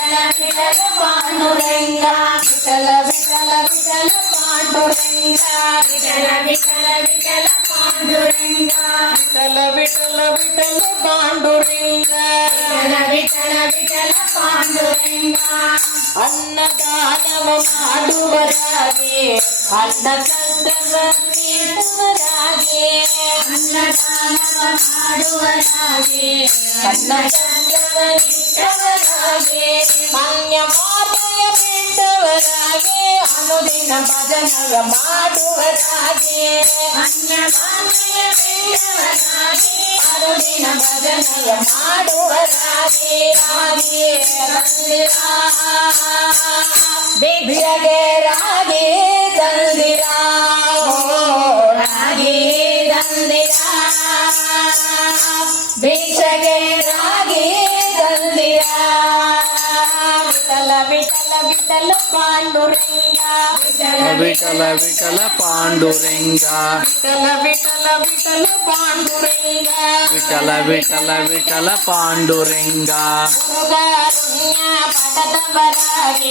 विठ्ठल पांडुरंगा विठ्ठल विठ्ठल विठ्ठल पांडुरंगा विठ्ठल विठ्ठल विठ्ठल पांडुरंगा विठ्ठल विठ्ठल विठ्ठल पांडुरंगा विठ्ठल विठ्ठल विठ्ठल पांडुरंगा अन्नदानव ಮಾಡುವರಾಗೆ ಅನ್ನ ಸಂತವ ನೀಡುವರಾಗೆ ಅನ್ನದಾನವ ಮಾಡುವರಾಗೆ ಅನ್ನ ಸಂತವ ನೀಡುವರಾಗೆ ಮಾನ್ಯ ಮಾತೆಯ ಬಿಟ್ಟವರಾಗೆ ಅನುದಿನ ಭಜನಯ ಮಾಡುವರಾಗೆ ಅನ್ಯ ಮಾತೆಯ ಬಿಟ್ಟವರಾಗೆ ಅನುದಿನ ಭಜನಯ ಮಾಡುವರಾಗೆ ರಾಗೆ ತಂದಿರಾ ಭಿಕ್ಷೆಗೆ ರಾಗಿ ತಂದಿರಾ ರಾಗಿ ತಂದಿರಾ ಭಿಕ್ಷೆಗೆ ರಾಗಿ ತಂದಿರಾ ವಿಠಲ ವಿಠಲ ವಿಠಲ ಪಾಂಡುರಂಗ ವಿಠಲ ವಿಠಲ ಪಾಂಡುರಂಗ ವಿಠಲ ವಿಠಲ ವಿಠಲ ಪಾಂಡುರಂಗ ವಿಠಲ ವಿಠಲ ವಿಠಲ ಪಾಂಡುರಂಗ ಗುರುಗಾರುಣ್ಯ ಪಡೆದವರಾಗಿ